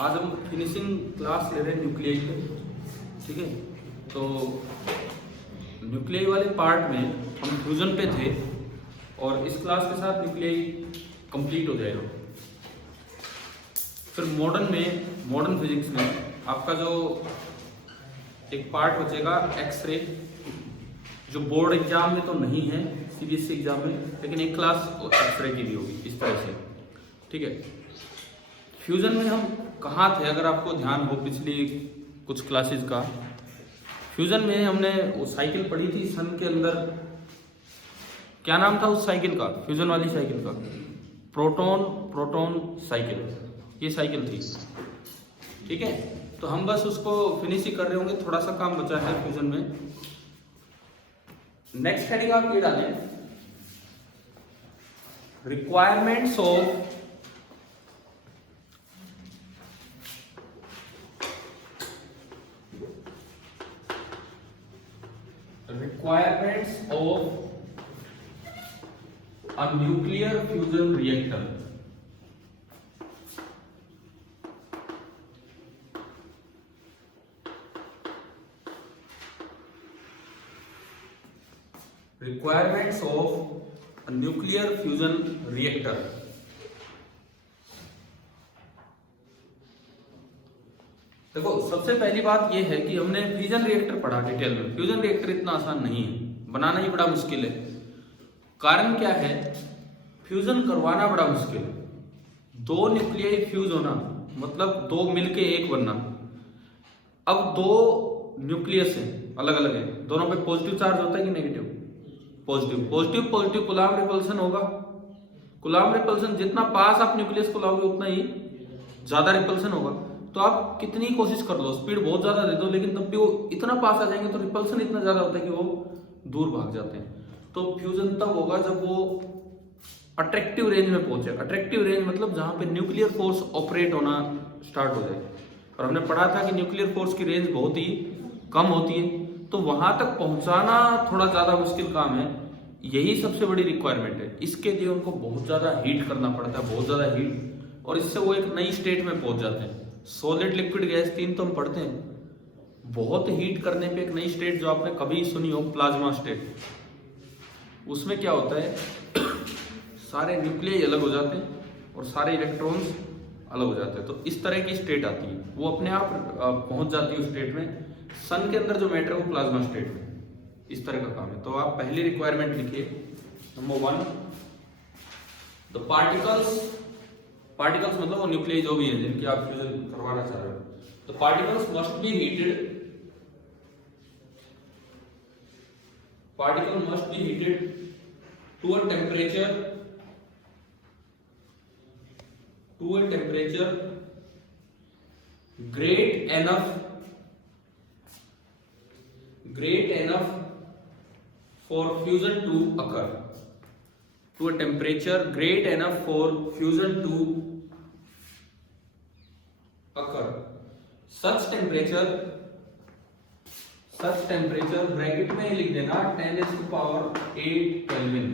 आज हम finishing class ले रहे हैं न्यूक्लियाई पे। ठीक है, तो न्यूक्लियाई वाले पार्ट में हम फ्यूजन पे थे और इस क्लास के साथ न्यूक्लियाई कंप्लीट हो जाएगा। फिर मॉडर्न फिजिक्स में आपका जो एक पार्ट बचेगा एक्सरे, जो बोर्ड एग्जाम में तो नहीं है, सीबीएसई एग्जाम में, लेकिन एक क्लास एक्सरे की भी होगी इस तरह से। ठीक है, फ्यूजन में हम कहाँ थे, अगर आपको ध्यान हो पिछली कुछ क्लासेस का। फ्यूजन में हमने वो साइकिल पढ़ी थी सन के अंदर, क्या नाम था उस साइकिल का, फ्यूजन वाली साइकिल का? प्रोटॉन साइकिल, ये साइकिल थी। ठीक है, तो हम बस उसको फिनिश ही कर रहे होंगे, थोड़ा सा काम बचा है फ्यूजन में। नेक्स्ट हेडिंग आप ये डालें, requirements of a nuclear fusion reactor। Requirements of a nuclear fusion reactor। देखो, सबसे पहली बात यह है कि हमने फ्यूजन रिएक्टर पढ़ा डिटेल में। फ्यूजन रिएक्टर इतना आसान नहीं है, बनाना ही बड़ा मुश्किल है। कारण क्या है, फ्यूजन करवाना बड़ा मुश्किल है। दो न्यूक्लियाई फ्यूज होना मतलब दो मिलके एक बनना। अब दो न्यूक्लियस हैं, अलग अलग हैं, दोनों पे पॉजिटिव चार्ज होता है कि नेगेटिव? पॉजिटिव कुलाम रिपल्सन होगा। कुलाम रिपल्सन जितना पास आप न्यूक्लियस को लाओगे उतना ही ज्यादा रिपल्सन होगा। तो आप कितनी कोशिश कर लो, स्पीड बहुत ज्यादा दे दो, लेकिन तब भी वो इतना पास आ जाएंगे तो रिपल्सन इतना ज्यादा होता है कि वो दूर भाग जाते हैं। तो फ्यूजन तब होगा जब वो अट्रैक्टिव रेंज में पहुंचे। अट्रैक्टिव रेंज मतलब जहां पे न्यूक्लियर फोर्स ऑपरेट होना स्टार्ट हो जाए। और हमने पढ़ा था कि न्यूक्लियर फोर्स की रेंज बहुत ही कम होती है, तो वहां तक पहुंचाना थोड़ा ज्यादा मुश्किल काम है। यही सबसे बड़ी रिक्वायरमेंट है। इसके लिए उनको बहुत ज्यादा हीट करना पड़ता है, बहुत ज्यादा हीट, और इससे वो एक नई स्टेट में पहुंच जाते हैं। सॉलिड, लिक्विड, गैस, तीन तो हम पढ़ते हैं। बहुत हीट करने पे एक नई स्टेट जो आपने कभी सुनी हो, प्लाज्मा स्टेट, उसमें क्या होता है, सारे न्यूक्लियाई अलग हो जाते हैं और सारे इलेक्ट्रॉन्स अलग हो जाते हैं। तो इस तरह की स्टेट आती है, वो अपने आप पहुंच जाती है उस स्टेट में। सन के अंदर जो मैटर है वो प्लाज्मा स्टेट में, इस तरह का काम है। तो आप पहली रिक्वायरमेंट लिखिए, नंबर 1, द पार्टिकल्स मतलब वो न्यूक्लियाई जो भी है जिनकी आप फ्यूजन करवाना चाह रहे हो। The particles must be heated, particle must be heated to a temperature great enough for fusion to occur, to a temperature great enough for fusion to occur। such temperature bracket में ही लिख देना 10⁸ kelvin.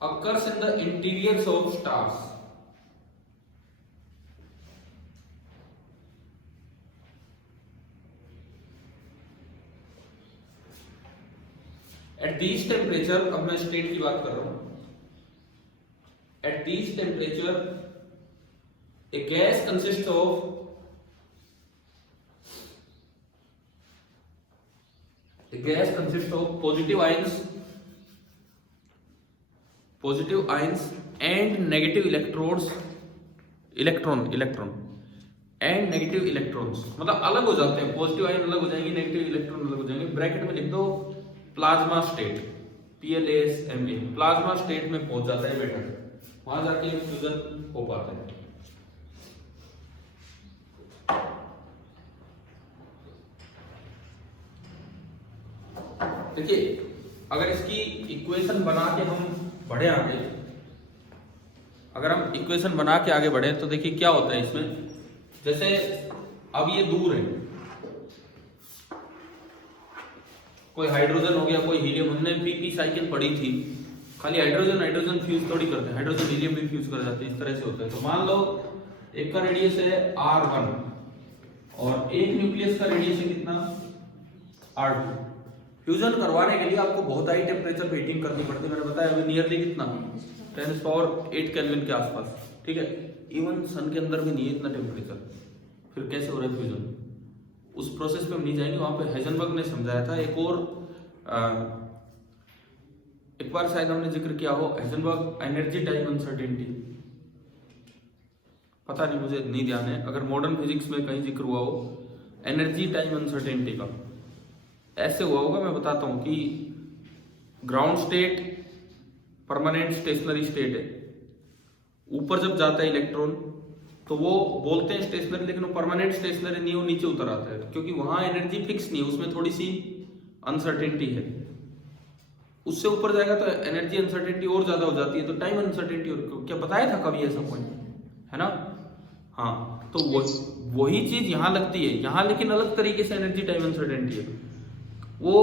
occurs in the interiors of stars। at these temperature, अब मैं state की बात कर रहा हूं, at these temperature a gas consists of positive ions and negative electron and negative electrons, मतलब अलग हो जाते हैं। पॉजिटिव आयन अलग हो जाएंगे, नेगेटिव इलेक्ट्रॉन अलग हो जाएंगे। ब्रैकेट में लिख दो plasma state, PLASMA, plasma state में पहुंच जाता है मैटर, वहां जाके फ्यूजन हो पाता है। देखिए, अगर इसकी इक्वेशन बना के हम बढ़े आगे, अगर हम इक्वेशन बना के आगे बढ़े तो देखिए क्या होता है इसमें। जैसे अब ये दूर है, कोई हाइड्रोजन हो गया, कोई हीलियम, हमने पीपी साइकिल पढ़ी थी, खाली हाइड्रोजन हाइड्रोजन फ्यूज थोड़ी करते हैं, हाइड्रोजन हीलियम भी फ्यूज कर जाते हैं, इस तरह से होता है। तो मान लो एक का रेडियस है R1 और एक न्यूक्लियस का रेडियस है कितना R2। फ्यूजन करवाने के लिए आपको बहुत हाई टेम्परेचर पे हीटिंग करनी पड़ती है, मैंने बताया अभी नियरली कितना 10⁻⁸ केल्विन के आसपास, ठीक है। इवन सन के अंदर भी नहीं है इतना टेम्परेचर, फिर कैसे हो रहा है फ्यूजन, उस प्रोसेस पे हम नहीं जाएंगे। वहां पे हाइजेनबर्ग ने समझाया था। एक बार शायद हमने जिक्र किया हो हाइजेनबर्ग एनर्जी टाइम अनसर्टेनिटी, पता नहीं मुझे नहीं ध्यान है, अगर मॉडर्न फिजिक्स में कहीं जिक्र हुआ हो एनर्जी टाइम अनसर्टेनिटी का, ऐसे हुआ होगा, मैं बताता हूं कि ground state permanent stationery state है, ऊपर जब जाता है इलेक्ट्रॉन तो वो बोलते हैं स्टेशनरी, लेकिन वो परमानेंट स्टेशनरी नहीं, वो नीचे उतर आता है क्योंकि वहां एनर्जी फिक्स नहीं है, उसमें थोड़ी सी अनसर्टेनिटी है। उससे ऊपर जाएगा तो एनर्जी अनसर्टेनिटी और ज्यादा हो जाती है, तो टाइम अनसर्टेनिटी। और क्या बताया था कभी ऐसा पॉइंट, है ना? हाँ, तो वही चीज यहाँ लगती है यहाँ, लेकिन अलग तरीके से एनर्जी टाइम अनसर्टेनिटी है। वो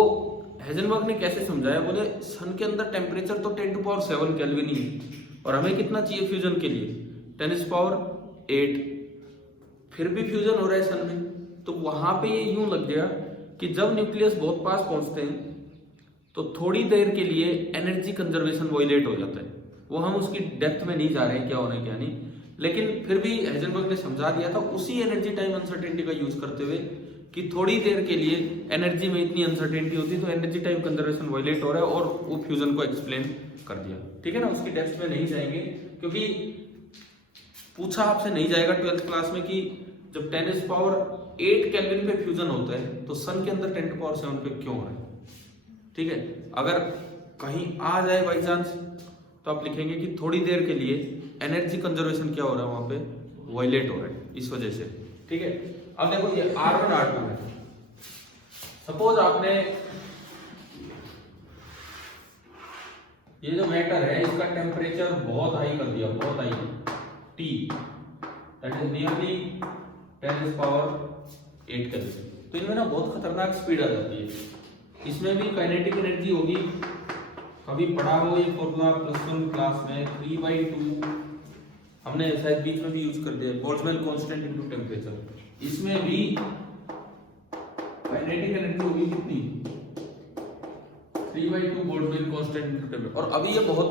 हाइजेनबर्ग ने कैसे समझाया, बोले सन के अंदर टेम्परेचर तो 10⁻⁷ केल्विन ही है, और हमें कितना चाहिए फ्यूजन के लिए 10⁸⁸, फिर भी फ्यूजन हो रहा है सन में। तो वहां पे ये यूं लग गया कि जब न्यूक्लियस बहुत पास पहुंचते हैं तो थोड़ी देर के लिए एनर्जी कंजर्वेशन वायलेट हो जाता है। वो हम उसकी डेप्थ में नहीं जा रहे हैं क्या होना क्या नहीं, लेकिन फिर भी हाइजेनबर्ग ने समझा दिया था उसी एनर्जी टाइम अनसर्टेनिटी का यूज करते हुए कि थोड़ी देर के लिए एनर्जी में इतनी अनसर्टेनिटी होती है तो एनर्जी टाइम कंजर्वेशन वायलेट हो रहा है, और वो फ्यूजन को एक्सप्लेन कर दिया, ठीक है ना। उसकी डेप्थ में नहीं जाएंगे क्योंकि पूछा आपसे नहीं जाएगा 12th क्लास में कि जब 10⁸ केल्विन पे फ्यूजन होता है तो सन के अंदर 10⁻⁷ पे क्यों हो रहा है, ठीक है। अगर कहीं आ जाए बाई चांस तो आप लिखेंगे कि थोड़ी देर के लिए एनर्जी कंजर्वेशन क्या हो रहा है वहां पे, वायलेट हो रहा है इस वजह से, ठीक है। अब देखो ये R1 R2 है, सपोज आपने ये जो मैटर है इसका टेम्परेचर बहुत हाई कर दिया, बहुत high T, that is nearly 10⁸ kelvin, तो इनमें ना बहुत खतरनाक स्पीड आ जाती है। इसमें भी काइनेटिक एनर्जी होगी, कभी पढ़ा हो ये फॉर्मूला +1 क्लास में 3/2, हमने शायद बीच में भी यूज कर दिया, बोल्ट्जमैन कांस्टेंट इनटू टेम्परेचर। इसमें भी काइनेटिक एनर्जी होगी कितनी 3/2 बोल्ट्जमैन कांस्टेंट इनटू टेम्परेचर। और अभी ये बहुत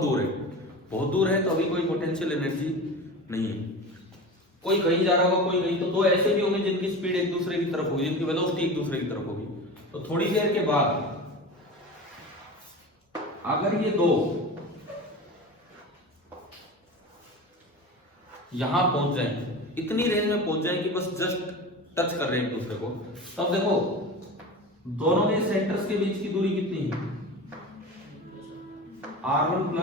दूर है तो अभी कोई पोटेंशियल एनर्जी नहीं है। कोई कहीं जा रहा होगा, कोई कहीं, तो दो ऐसे भी होंगे जिनकी स्पीड एक दूसरे की तरफ होगी, जिनकी वेलोसिटी एक दूसरे की तरफ होगी। तो थोड़ी देर के बाद अगर ये दो यहां पहुंच जाए, इतनी रेंज में पहुंच जाए कि बस जस्ट टच कर रहे हैं एक दूसरे को, तब देखो दोनों के सेंटर्स के बीच की दूरी कितनी है R1 +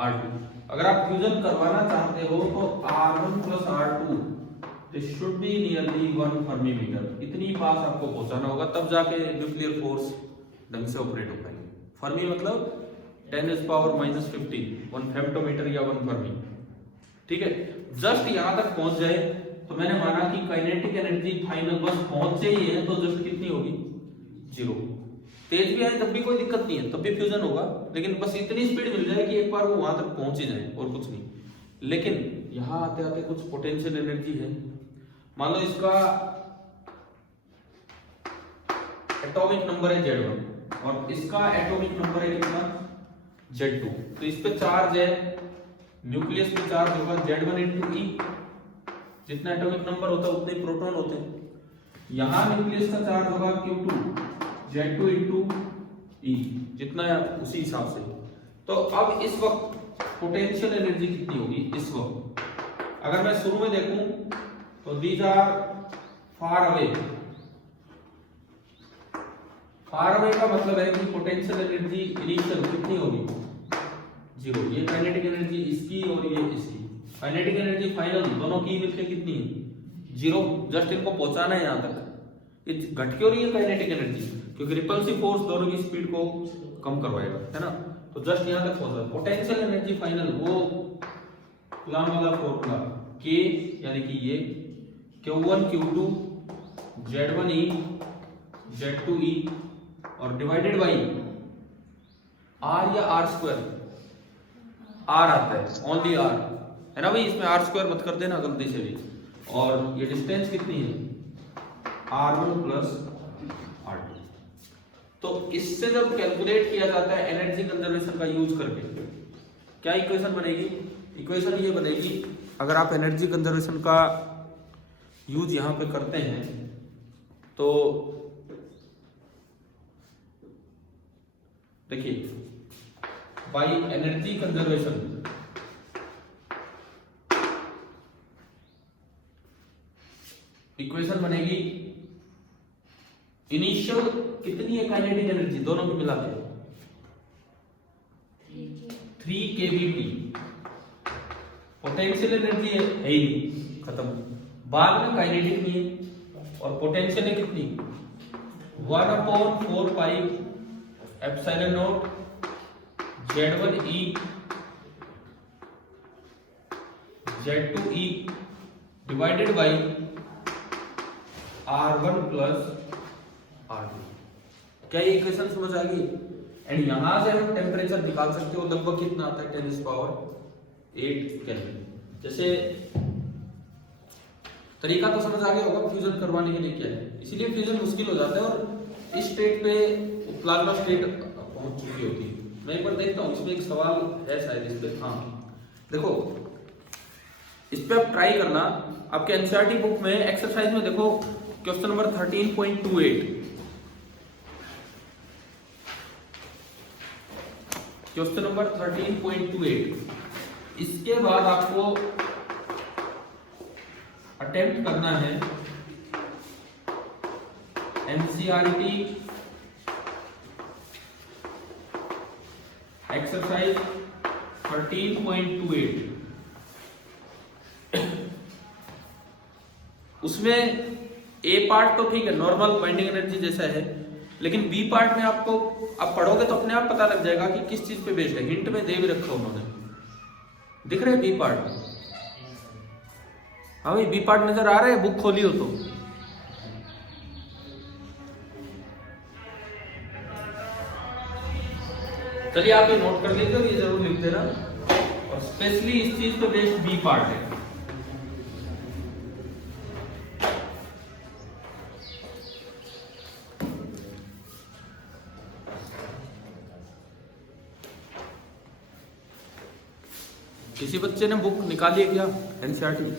R2। अगर आप फ्यूजन करवाना चाहते हो तो R1 + R2 this should be nearly 1 fermi metre, इतनी पास आपको पहुंचाना होगा, तब जाके न्यूक्लियर फोर्स ढंग से ऑपरेट हो पाएंगे। फर्मी मतलब 10⁻⁻15 1 फेम्टोमीटर या 1 फर्मी, ठीक है। जस्ट यहां तक पहुंच जाए तो मैंने माना कि काइनेटिक एनर्जी फाइनल बस पहुंचे ही है तो जस्ट कितनी होगी 0। तेज भी आए तब भी कोई दिक्कत नहीं है, तब भी फ्यूजन होगा, लेकिन बस इतनी स्पीड मिल जाए कि एक बार वो वहां तक पहुंच ही जाए और कुछ नहीं। लेकिन यहां आते आते कुछ पोटेंशियल एनर्जी है, मान लो इसका एटॉमिक नंबर है Z1 और इसका एटॉमिक नंबर है कितना Z2, तो इस पे चार्ज है, न्यूक्लियस पे चार्ज होगा Z1 × E, जितना एटॉमिक नंबर होता है उतने प्रोटॉन होते हैं। यहां न्यूक्लियस का चार्ज होगा Q2 Z2 × E, जितना है उसी हिसाब से। तो अब इस वक्त पोटेंशियल एनर्जी कितनी होगी इस वक्त, अगर मैं शुरू में देखूं तो these are far away. Far away का मतलब है कि पोटेंशियल एनर्जी इनिशियल कितनी होगी 0। ये काइनेटिक एनर्जी इसकी और ये इसकी, काइनेटिक एनर्जी फाइनल दोनों की मिलकर कितनी है 0। जस्ट इनको पहुंचाना है यहां तक, ये घट क्यों रही है काइनेटिक एनर्जी, क्योंकि रिपल्सिव फोर्स दोनों की स्पीड को कम करवाएगा, है ना। तो जस्ट यहां तक पहुंचा। पोटेंशियल एनर्जी फाइनल वो कूलॉम वाला फॉर्मूला K यानी कि ये Q1 Q2 Z1 E Z2 E और डिवाइडेड बाई R या R², आर आता है, ओनली आर है ना भाई, इसमें आर स्क्वायर मत कर देना गलती से भी। और ये डिस्टेंस कितनी है, R1 प्लस R2। तो इससे जब कैलकुलेट किया जाता है एनर्जी कंजर्वेशन का यूज करके, क्या इक्वेशन बनेगी, इक्वेशन ये बनेगी, अगर आप एनर्जी कंजर्वेशन का यूज यहां पे करते हैं तो देखिए, बाई एनर्जी कंजर्वेशन इक्वेशन बनेगी, इनिशियल कितनी है काइनेटिक एनर्जी दोनों को मिला के 3 kBT, पोटेंशियल एनर्जी है ही नहीं, खत्म, बाद में काइनेटिक नहीं है, और पोटेंशियल है कितनी 1/4 pi epsilon not Z1E Z2E divided by R1 plus R2। क्या ये इक्वेशन समझ आ गई? एंड यहां से हम टेम्परेचर निकाल सकते हो, लगभग कितना आता है 10⁻8 केल्विन। जैसे तरीका तो समझ आ गया होगा फ्यूजन करवाने के लिए क्या है, इसीलिए फ्यूजन मुश्किल हो जाता है और इस स्टेट पे प्लाज्मा स्टेट पहुंच चुकी होती है। मैं एक बार देखता हूँ, इसमें एक सवाल है शायद इस पे, हाँ देखो इस पे आप ट्राई करना, आपके एनसीईआरटी बुक में एक्सरसाइज में देखो क्वेश्चन नंबर 13.28, क्वेश्चन नंबर 13.28, इसके बाद आपको अटेम्प्ट करना है एनसीईआरटी एक्सरसाइज 13.28। उसमें ए पार्ट तो ठीक है, नॉर्मल बाइंडिंग एनर्जी जैसा है, लेकिन बी पार्ट में आपको आप पढ़ोगे तो अपने आप पता लग जाएगा कि किस चीज पे बेस्ड है। हिंट में दे भी रखा उन्होंने, दिख रहे बी पार्ट, हाँ भाई बी पार्ट नजर आ रहा है, बुक खोली हो तो। चलिए आप ये नोट कर लीजिए और ये जरूर लिख देना, और स्पेशली इस चीज पे बेस्ड बी पार्ट है। किसी बच्चे ने बुक निकाली है क्या एनसीईआरटी?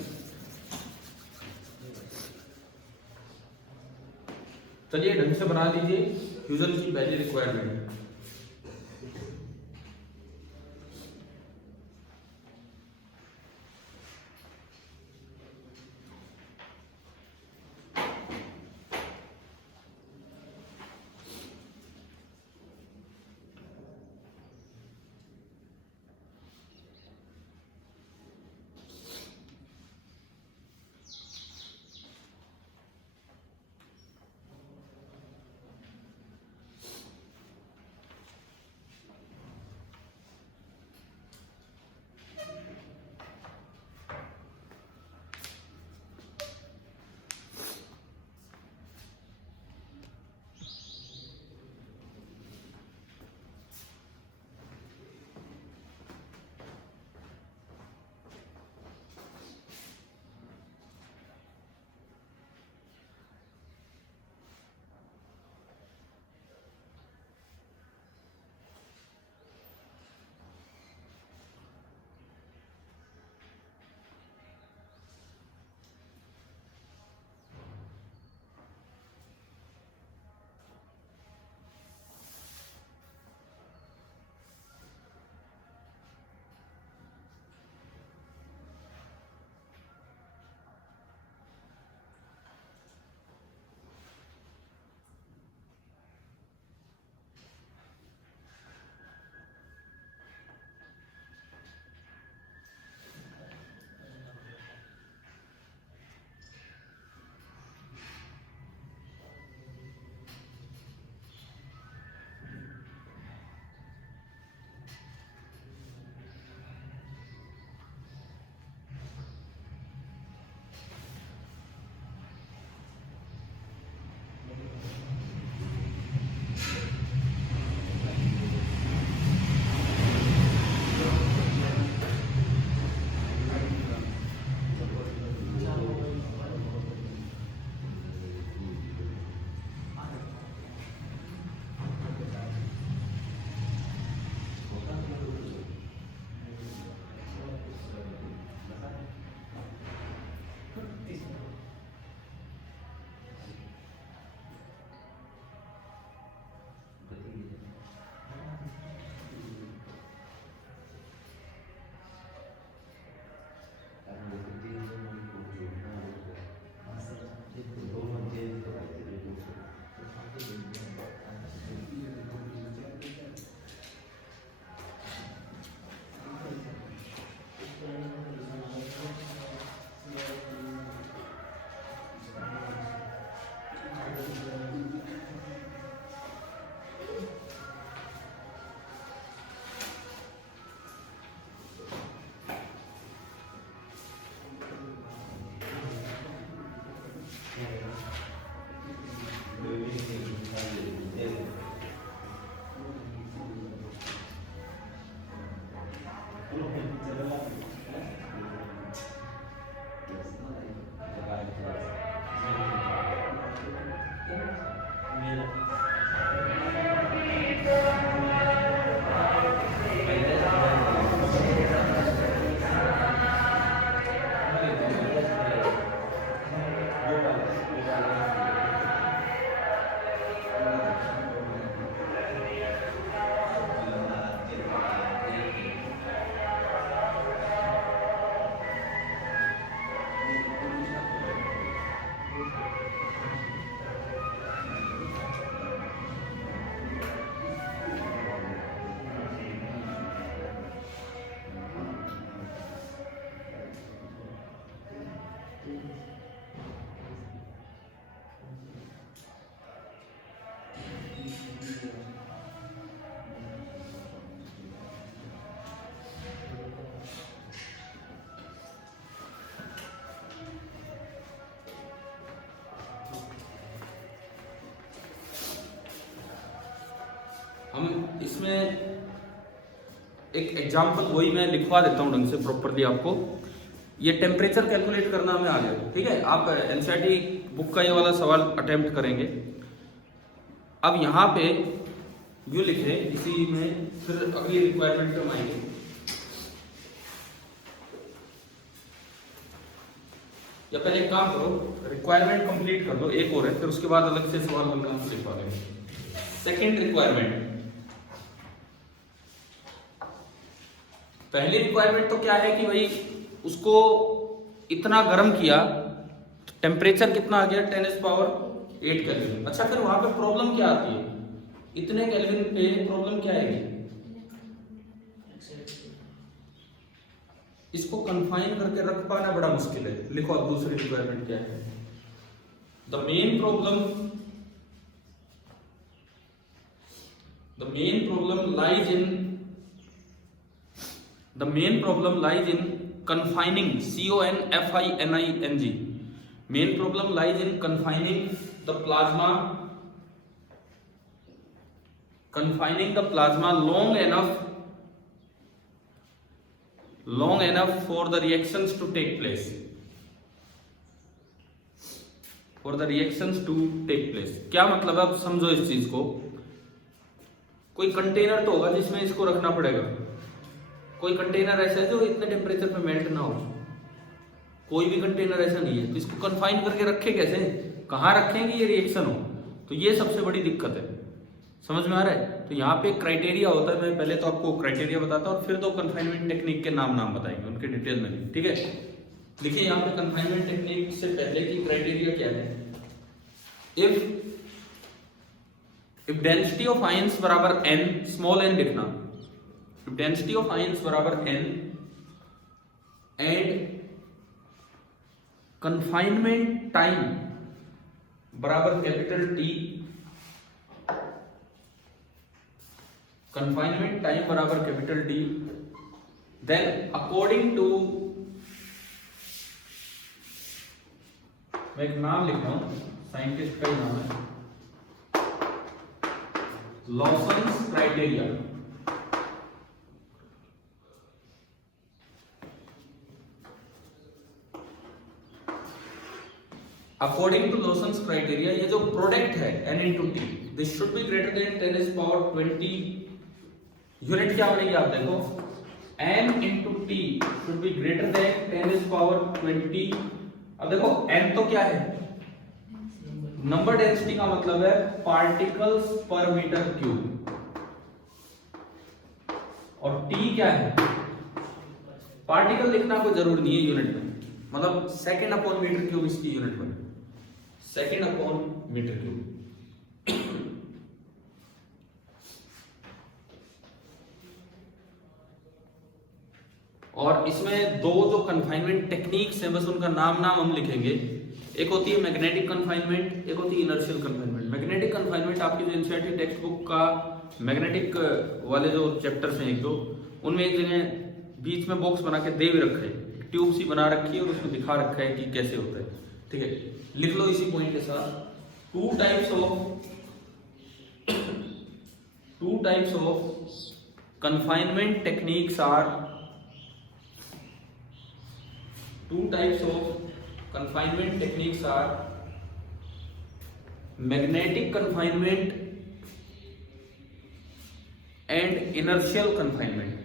चलिए ढंग से बना लीजिए, फ्यूजन की पहली रिक्वायरमेंट है। एक एग्जांपल वही मैं लिखवा देता हूँ ढंग से प्रॉपरली आपको। ये टेम्परेचर कैलकुलेट करना हमें आ गया, ठीक है। आप एनसीईआरटी बुक का ये वाला सवाल अटेम्प्ट करेंगे। अब यहाँ पे यू लिखे, इसी में फिर अगली रिक्वायरमेंट पे हम आएंगे। या पहले एक काम करो, रिक्वायरमेंट कंप्लीट कर दो, एक और है, फिर उसके बाद अलग से सवाल बनना हम लिखवा देंगे। सेकेंड रिक्वायरमेंट, पहली रिक्वायरमेंट तो क्या है कि भाई उसको इतना गर्म किया, टेम्परेचर कितना आ गया 10⁸ केल्विन। अच्छा, फिर वहां पे प्रॉब्लम क्या आती है, इतने केल्विन पे प्रॉब्लम क्या आएगी, इसको कन्फाइन करके रख पाना बड़ा मुश्किल है। लिखो अब दूसरी रिक्वायरमेंट क्या है। The main problem lies in confining, CONFINING, main problem lies in confining the plasma long enough for the reactions to take place, क्या मतलब है, अब समझो इस चीज को। कोई कंटेनर तो होगा जिसमें इसको रखना पड़ेगा, कोई कंटेनर ऐसा है जो इतने टेम्परेचर पे मेल्ट ना हो, कोई भी कंटेनर ऐसा नहीं है। तो इसको कन्फाइन करके रखे कैसे, कहाँ रखेंगे ये रिएक्शन हो, तो ये सबसे बड़ी दिक्कत है। समझ में आ रहा है। तो यहाँ पे क्राइटेरिया होता है, मैं पहले तो आपको क्राइटेरिया बताता हूँ और फिर दो कन्फाइनमेंट टेक्निक के नाम बताएंगे, उनके डिटेल में, ठीक है। देखिए यहाँ पे कन्फाइनमेंट टेक्निक से पहले की क्राइटेरिया क्या है। इफ डेंसिटी ऑफ आयंस बराबर n, स्मॉल n लिखना, डेंसिटी ऑफ आयंस बराबर n एंड कन्फाइनमेंट टाइम बराबर कैपिटल T, कन्फाइनमेंट टाइम बराबर capital T, then according to, मैं एक नाम लिख रहा हूं, साइंटिस्ट का ही नाम है, लॉसन्स क्राइटेरिया। अकॉर्डिंग टू लॉसन्स क्राइटेरिया, ये जो प्रोडक्ट है n into t, this should be greater than 10⁻20। Unit क्या बनेगी आप देखो, n into t should be greater than 10⁻20। अब देखो n तो क्या है, नंबर डेंसिटी का मतलब है पार्टिकल्स पर मीटर क्यूब, और t क्या है, पार्टिकल लिखना कोई जरूरी नहीं है यूनिट में, मतलब सेकेंड अपॉन मीटर क्यूब इसकी यूनिट बने, सेकेंड अपॉन मीटर क्यूब। और इसमें दो जो कन्फाइनमेंट टेक्निक्स हैं, बस उनका नाम हम लिखेंगे। एक होती है मैग्नेटिक कन्फाइनमेंट, एक होती है इनर्शियल कन्फाइनमेंट। मैग्नेटिक कन्फाइनमेंट आपकी जो एनसीईआरटी टेक्स्ट बुक का मैग्नेटिक वाले जो चैप्टर्स हैं एक दो, उनमें एक जगह बीच में बॉक्स बना के दे भी रखा है, ट्यूब सी बना रखी है और उसमें दिखा रखा है कि कैसे होता है, ठीक है। लिख लो इसी पॉइंट के साथ, two types of confinement techniques are, two types of confinement techniques are magnetic confinement and inertial confinement.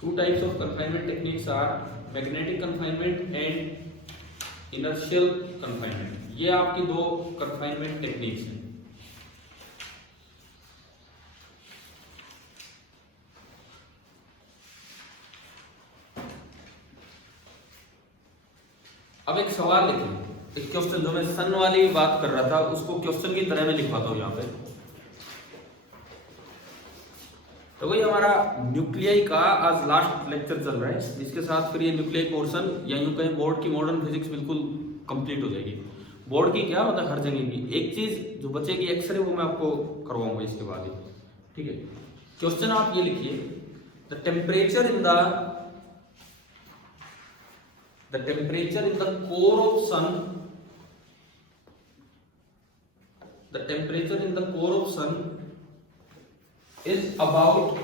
Two types of confinement techniques are magnetic confinement and inertial confinement. ये आपकी दो confinement techniques हैं। अब एक सवाल लिखें, एक क्वेश्चन जो मैं सन वाली बात कर रहा था उसको क्वेश्चन की तरह में लिखवाता हूं यहाँ पे। तो वही हमारा न्यूक्लियाई का आज लास्ट लेक्चर चल रहा है, इसके साथ फिर ये न्यूक्लियाई पोर्शन या यूं कहीं बोर्ड की मॉडर्न फिजिक्स बिल्कुल कंप्लीट हो जाएगी। बोर्ड की क्या मतलब हर जगह की, एक चीज जो बचेगी एक्सरे वो मैं आपको करवाऊंगा इसके बाद ही, ठीक है। क्वेश्चन आप ये लिखिए, the temperature in the core of sun, the temperature in the core of sun is about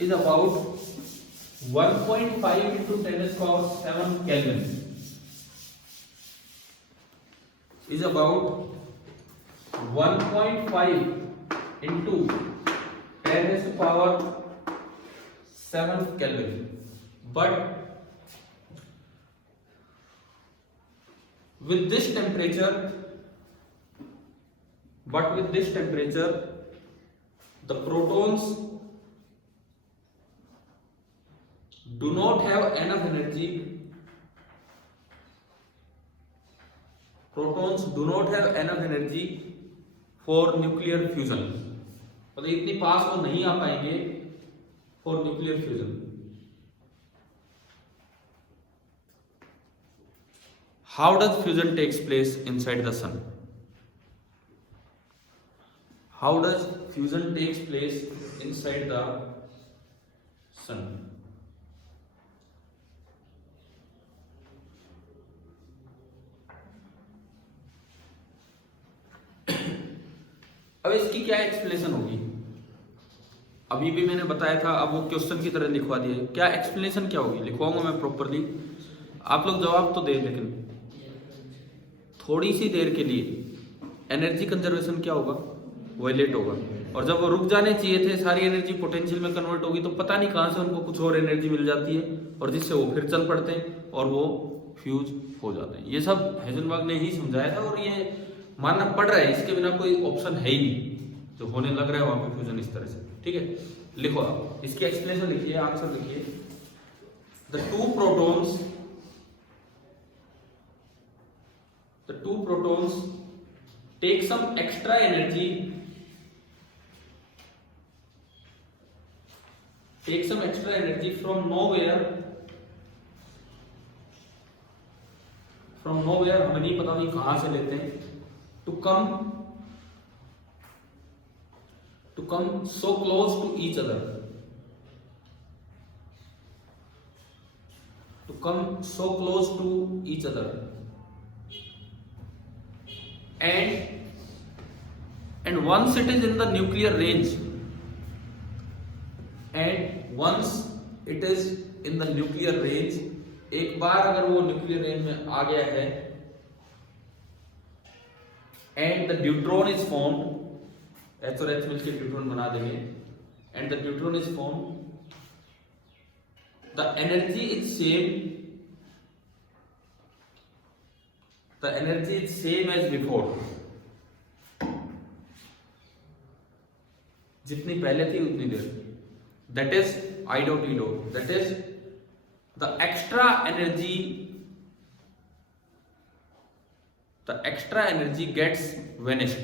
is about 1.5 into 10 to the power 7 Kelvin. Is about 1.5 into 10 to the power 7 Kelvin. But with this temperature, the protons do not have enough energy. Protons do not have enough energy for nuclear fusion. मतलब इतनी पास वो नहीं आ पाएंगे for nuclear fusion. How does fusion takes place inside the sun? How does fusion takes place inside the sun? अब इसकी क्या explanation होगी? अभी भी मैंने बताया था, अब वो क्वेश्चन की तरह लिखवा दिया। क्या एक्सप्लेनेशन क्या होगी? लिखवाऊंगा मैं प्रॉपरली, आप लोग जवाब तो दें, लेकिन थोड़ी सी देर के लिए एनर्जी कंजर्वेशन क्या होगा? वायलेट होगा। और जब वो रुक जाने चाहिए थे, सारी एनर्जी पोटेंशियल में कन्वर्ट होगी, तो पता नहीं कहां से उनको कुछ और एनर्जी मिल जाती है, और जिससे वो फिर चल पड़ते हैं और वो फ्यूज हो जाते हैं। ये सब हेजनबर्ग ने ही समझाया था, और ये मानना पड़ रहा है, इसके बिना कोई ऑप्शन है ही नहीं। जो होने लग रहा है वहां पे फ्यूजन इस तरह से। ठीक है, लिखो आप इसकी एक्सप्लेनेशन लिखिए, आंसर लिखिए। The two protons take some extra energy from nowhere, हमें नहीं पता नहीं कहां से लेते हैं, to come so close to each other, and once it is in the nuclear range, एक बार अगर वो न्यूक्लियर रेंज में आ गया है, and the neutron is formed, H और H मिलकर न्यूट्रॉन बना देंगे, and the neutron is formed, the energy is same as before, जितनी पहले थी उतनी देर, that is I dot E dot, that is the extra energy gets vanished,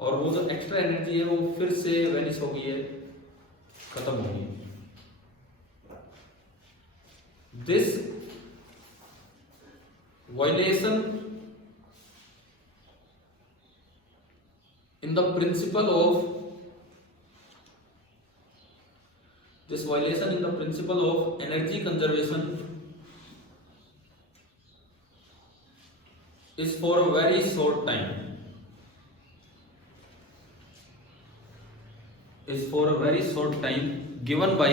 और वो जो एक्स्ट्रा एनर्जी है वो फिर से वेनिश हो गई है, खत्म हो गई। This violation in the principle of energy conservation is for a very short time, given by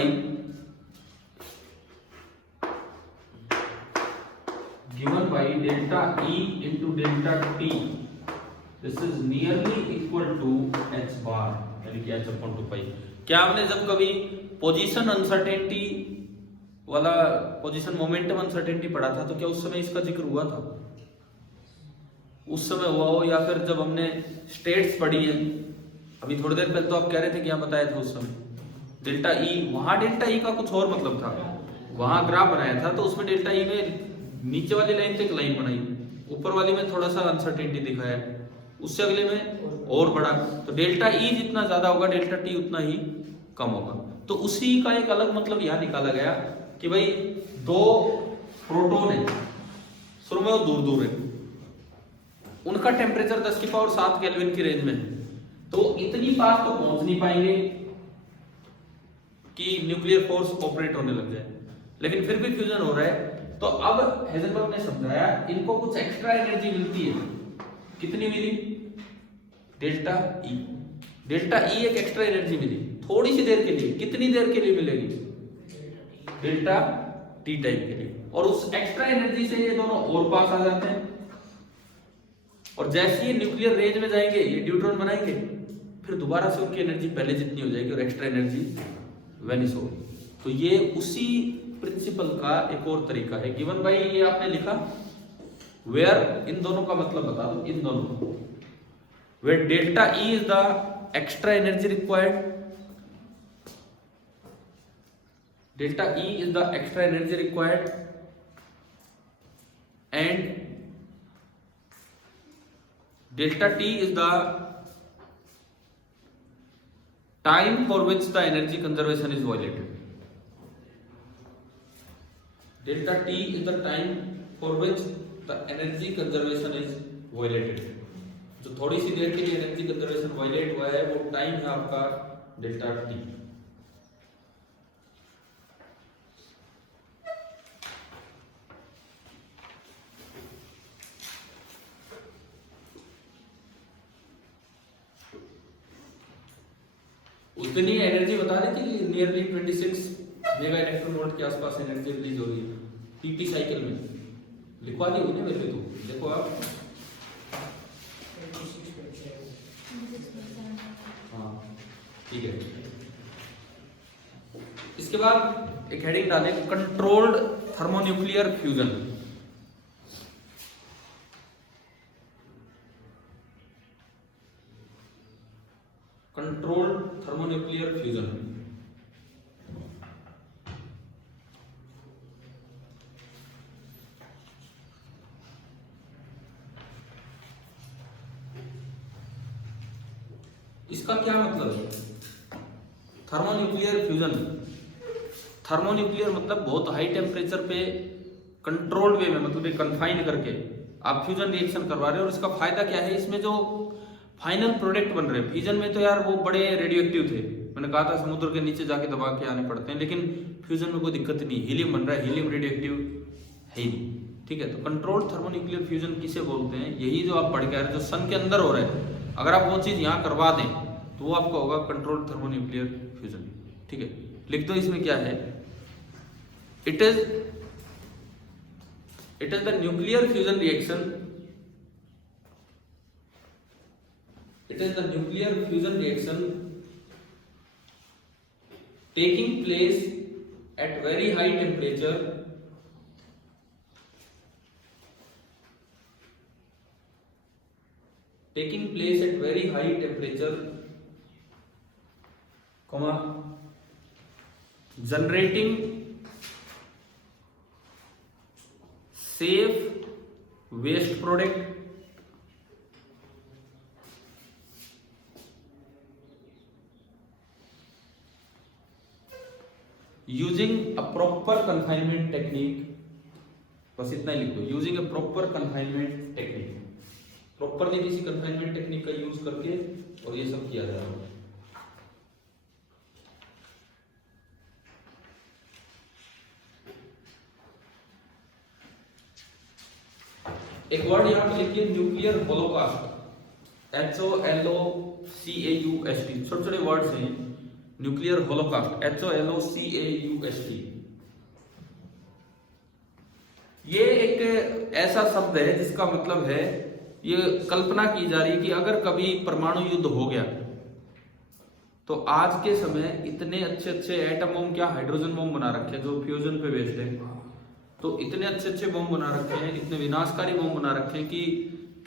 delta E into delta T. This is nearly equal to h bar, यानी कि h upon 2 pi। क्या आपने जब कभी position uncertainty वाला position momentum uncertainty पढ़ा था, तो क्या उस समय इसका जिक्र हुआ था? उस समय हुआ हो, या फिर जब हमने स्टेट्स पढ़ी है अभी थोड़ी देर पहले, तो आप कह रहे थे क्या बताया था उस समय? डेल्टा ई, वहां डेल्टा ई का कुछ और मतलब था, वहां ग्राफ बनाया था, तो उसमें डेल्टा ई में नीचे वाली लाइन पे एक लाइन बनाई, ऊपर वाली में थोड़ा सा अनसर्टेनिटी दिखाया, उससे अगले में और बड़ा, तो डेल्टा ई जितना ज्यादा होगा डेल्टा टी उतना ही कम होगा। तो उसी का एक अलग मतलब यहां निकाला गया कि भाई दो प्रोटॉन है, शुरू में वो दूर दूर है, उनका टेम्परेचर 10⁷ केल्विन की रेंज में है, तो इतनी पास तो पहुंच नहीं पाएंगे कि न्यूक्लियर फोर्स ऑपरेट होने लग जाए, लेकिन फिर भी फ्यूजन हो रहा है। तो अब हेजनबर्ग ने समझाया इनको कुछ एक्स्ट्रा एनर्जी मिलती है, कितनी मिली? Delta E. डेल्टा ई एक एक्स्ट्रा एनर्जी मिली थोड़ी सी देर के लिए, कितनी देर के लिए मिलेगी? डेल्टा टी टाइम के लिए। और उस एक्स्ट्रा एनर्जी से ये दोनों और पास आ जाते हैं, और जैसे ही न्यूक्लियर रेंज में जाएंगे ये न्यूट्रॉन बनाएंगे, फिर दोबारा से उनकी एनर्जी पहले जितनी हो जाएगी और एक्स्ट्रा एनर्जी वेनिश होगी। तो ये उसी प्रिंसिपल का एक और तरीका है। गिवन बाई ये आपने लिखा, वेयर इन दोनों का मतलब बता दो, इन दोनों where delta E is the extra energy required, delta E is the extra energy required and delta T is the time for which the energy conservation is violated. Delta T is the time for which the energy conservation is violated. जो थोड़ी सी देर के लिए energy conservation violet हुआ है वो time है आपका delta T. उतनी एनर्जी बता रही थी, नियरली 26 मेगा इलेक्ट्रॉन वोल्ट के आसपास एनर्जी रिलीज हो रही है पीटी साइकिल में। लिखवा दी हुई ना वैसे तो, देखो आप, हाँ ठीक है। इसके बाद एक हेडिंग डालें, controlled thermonuclear fusion. Controlled thermonuclear fusion. इसका क्या मतलब है? थर्मोन्यूक्लियर फ्यूजन, थर्मोन्यूक्लियर मतलब बहुत हाई टेम्परेचर पे कंट्रोल्ड वे में, मतलब कन्फाइन करके आप फ्यूजन रिएक्शन करवा रहे हो। और इसका फायदा क्या है? इसमें जो फाइनल प्रोडक्ट बन रहे हैं, फ्यूजन में तो यार वो बड़े रेडियो एक्टिव थे, मैंने कहा था समुद्र के नीचे जाके दबा के आने पड़ते हैं, लेकिन फ्यूजन में कोई दिक्कत नहीं, हीलियम बन रहा है, हीलियम रेडियो एक्टिव है ही नहीं, ठीक है। तो कंट्रोल्ड थर्मोन्यूक्लियर फ्यूजन किसे बोलते हैं? यही जो आप पढ़ के आ रहे हैं, जो सन के अंदर हो रहा है, अगर आप वो चीज यहाँ करवा दें तो वो आपका होगा कंट्रोल्ड थर्मोन्यूक्लियर फ्यूजन, ठीक है। लिख दो इसमें क्या है, it is the nuclear fusion reaction, it is the nuclear fusion reaction taking place at very high temperature comma generating safe waste product using a proper confinement technique. बस इतना ही लिखो, using a proper confinement technique, properly किसी confinement technique का use करके और ये सब किया जा रहा है। एक वर्ड यहां पे लिखिए, न्यूक्लियर होलोकास्ट, HOLOCAUST, छोटे छोटे वर्ड्स हैं। न्यूक्लियर होलोकास्ट, HOLOCAUST, ये एक ऐसा शब्द है जिसका मतलब है, ये कल्पना की जा रही है कि अगर कभी परमाणु युद्ध हो गया तो आज के समय इतने अच्छे अच्छे एटम बम, क्या हाइड्रोजन बम बना रखे हैं जो फ्यूजन पे बेस्ड है, तो इतने अच्छे अच्छे बम बना रखे हैं, इतने विनाशकारी बम बना रखे हैं कि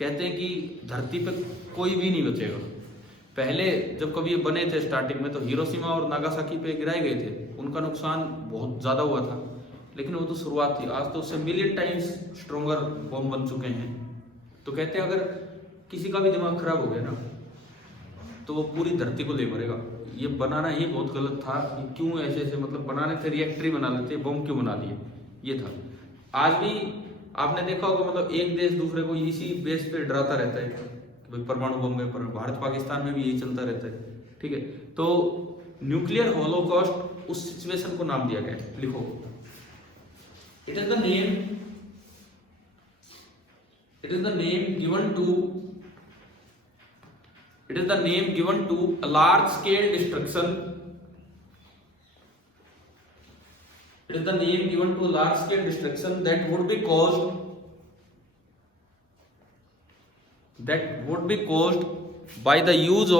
कहते हैं कि धरती पे कोई भी नहीं बचेगा। पहले जब कभी ये बने थे स्टार्टिंग में, तो हिरोशिमा और नागासाकी पे गिराए गए थे, उनका नुकसान बहुत ज्यादा हुआ था, लेकिन वो तो शुरुआत थी। आज तो उससे मिलियन टाइम्स स्ट्रॉन्गर बम बन चुके हैं। तो कहते हैं अगर किसी का भी दिमाग खराब हो गया ना तो वो पूरी धरती को ले मरेगा। ये बनाना ही बहुत गलत था, क्यों ऐसे ऐसे मतलब बनाने थे, रिएक्टर ही बना लेते, बम क्यों बना लिए, ये था। आज भी आपने देखा होगा, मतलब एक देश दूसरे को इसी बेस पे डराता रहता है, परमाणु बम में, भारत पाकिस्तान में भी यही चलता रहता है, ठीक है। तो न्यूक्लियर होलोकॉस्ट उस सिचुएशन को नाम दिया गया है। लिखो, it is the name given to It is the name given to a large scale destruction. It is the name given to a large scale destruction that would be caused by the use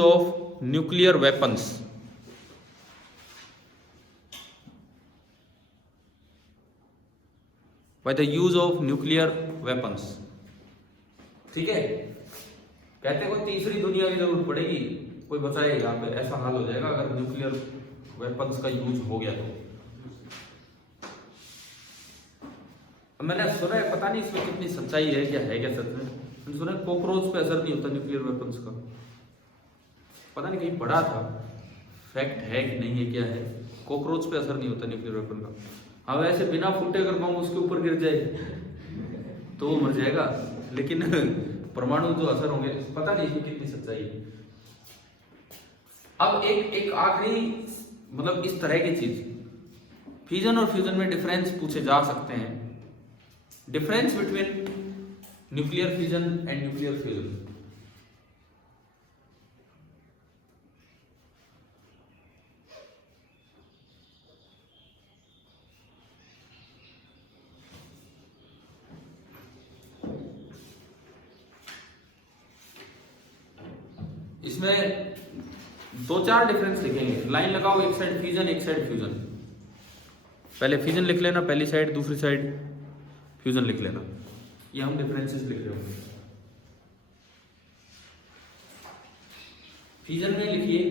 of nuclear weapons. By the use of nuclear weapons. ठीक है, कहते कोई तीसरी दुनिया की जरूरत पड़ेगी, कोई बचाएगा यहाँ पे, ऐसा हाल हो जाएगा अगर न्यूक्लियर वेपन्स का यूज हो गया तो। मैंने सुना है, पता नहीं इसमें कितनी सच्चाई है, क्या सच में, मैंने सुना है कॉकरोच पे असर नहीं होता न्यूक्लियर वेपन्स का, पता नहीं कहीं पढ़ा था, फैक्ट है कि नहीं है क्या है, कॉकरोच पे असर नहीं होता न्यूक्लियर वेपन का। हाँ वैसे बिना फूटे अगर बम उसके ऊपर गिर जाए तो वो मर जाएगा, लेकिन परमाणु जो असर होंगे, पता नहीं इसमें कितनी सच्चाई है। अब एक आखिरी मतलब इस तरह की चीज, फ्यूजन और फ्यूजन में डिफरेंस पूछे जा सकते हैं। Difference between nuclear fusion and nuclear fusion. इसमें 2-4 डिफरेंस लिखेंगे, लाइन लगाओ, एक साइड फ्यूजन एक साइड फ्यूजन। पहले फ्यूजन लिख लेना पहली साइड, दूसरी साइड फ्यूजन लिख लेना, ये हम डिफरेंसेस लिख रहे होंगे। फ्यूजन में लिखिए,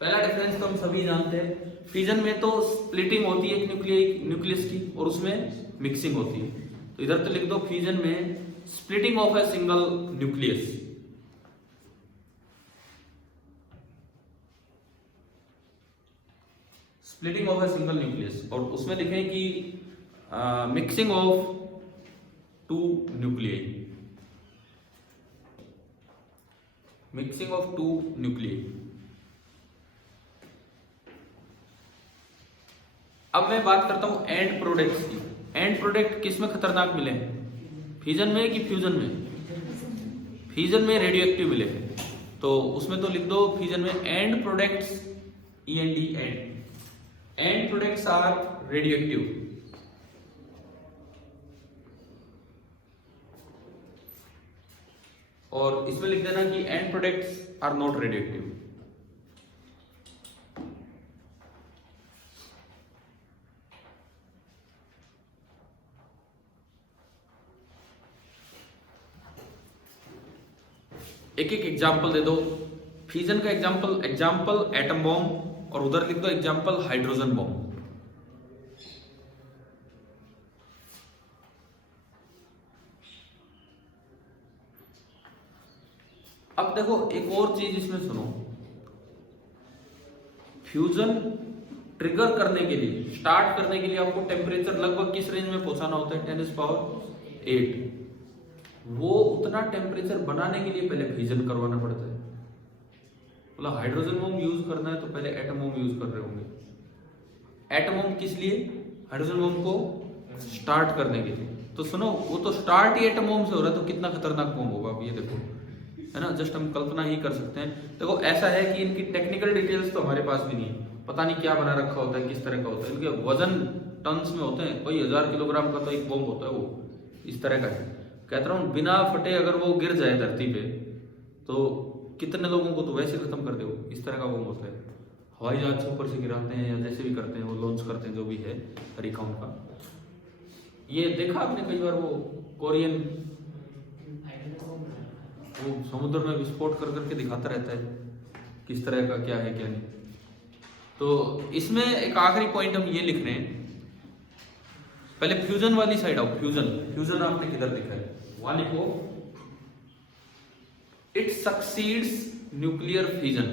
पहला डिफरेंस तो हम सभी जानते हैं, फ्यूजन में तो स्प्लिटिंग होती है न्यूक्लियस की और उसमें मिक्सिंग होती है। तो इधर तो लिख दो फ्यूजन में splitting of a single nucleus, splitting of a single nucleus, और उसमें लिखें कि mixing of 2 nuclei, mixing of 2 nuclei. अब मैं बात करता हूं एंड प्रोडक्ट्स की। एंड प्रोडक्ट किस में खतरनाक मिले हैं, फ्यूजन में कि फ्यूजन में? फ्यूजन में रेडियो एक्टिव मिले हैं, तो उसमें तो लिख दो फ्यूजन में end products, END, end products are radioactive. और इसमें लिख देना कि end products are not radioactive. एक एक एग्जाम्पल दे दो, फ्यूजन का एग्जाम्पल एटम बॉम्ब, और उधर लिख दो एग्जाम्पल हाइड्रोजन बॉम्ब। अब देखो एक और चीज इसमें सुनो, फ्यूजन ट्रिगर करने के लिए, स्टार्ट करने के लिए आपको टेम्परेचर लगभग किस रेंज में पहुंचाना होता है? 10⁸ वो उतना टेम्परेचर बनाने के लिए पहले फ्यूजन करवाना पड़ता है। मतलब हाइड्रोजन बम यूज करना है तो पहले एटम बम यूज कर रहे होंगे। एटम बम किस लिए? हाइड्रोजन बम को स्टार्ट करने के लिए। तो सुनो, वो तो स्टार्ट ही एटम बम से हो रहा है, तो कितना खतरनाक बम होगा अब ये देखो, है ना, जस्ट हम कल्पना ही कर सकते हैं। देखो ऐसा है कि इनकी टेक्निकल डिटेल्स तो हमारे पास भी नहीं है, पता नहीं क्या बना रखा होता है, किस तरह का होता है, इनके वजन टन्स में होते हैं, कोई 1000 किलोग्राम का तो एक बम होता है, वो इस तरह का है। कहता रहा हूँ बिना फटे अगर वो गिर जाए धरती पे तो कितने लोगों को तो वैसे खत्म कर दे, वो इस तरह का बम होता है। हवाई जहाज से ऊपर से गिराते हैं या जैसे भी करते हैं, वो लॉन्च करते हैं, जो भी है तरीका उनका। ये देखा आपने कई बार, वो कोरियन वो समुद्र में विस्फोट कर करके दिखाता रहता है किस तरह का क्या है क्या नहीं। तो इसमें एक आखिरी पॉइंट हम ये लिख रहे हैं, पहले फ्यूजन वाली साइड आओ। फ्यूजन आपने किधर लिखा है? वहां लिखो it succeeds nuclear fusion.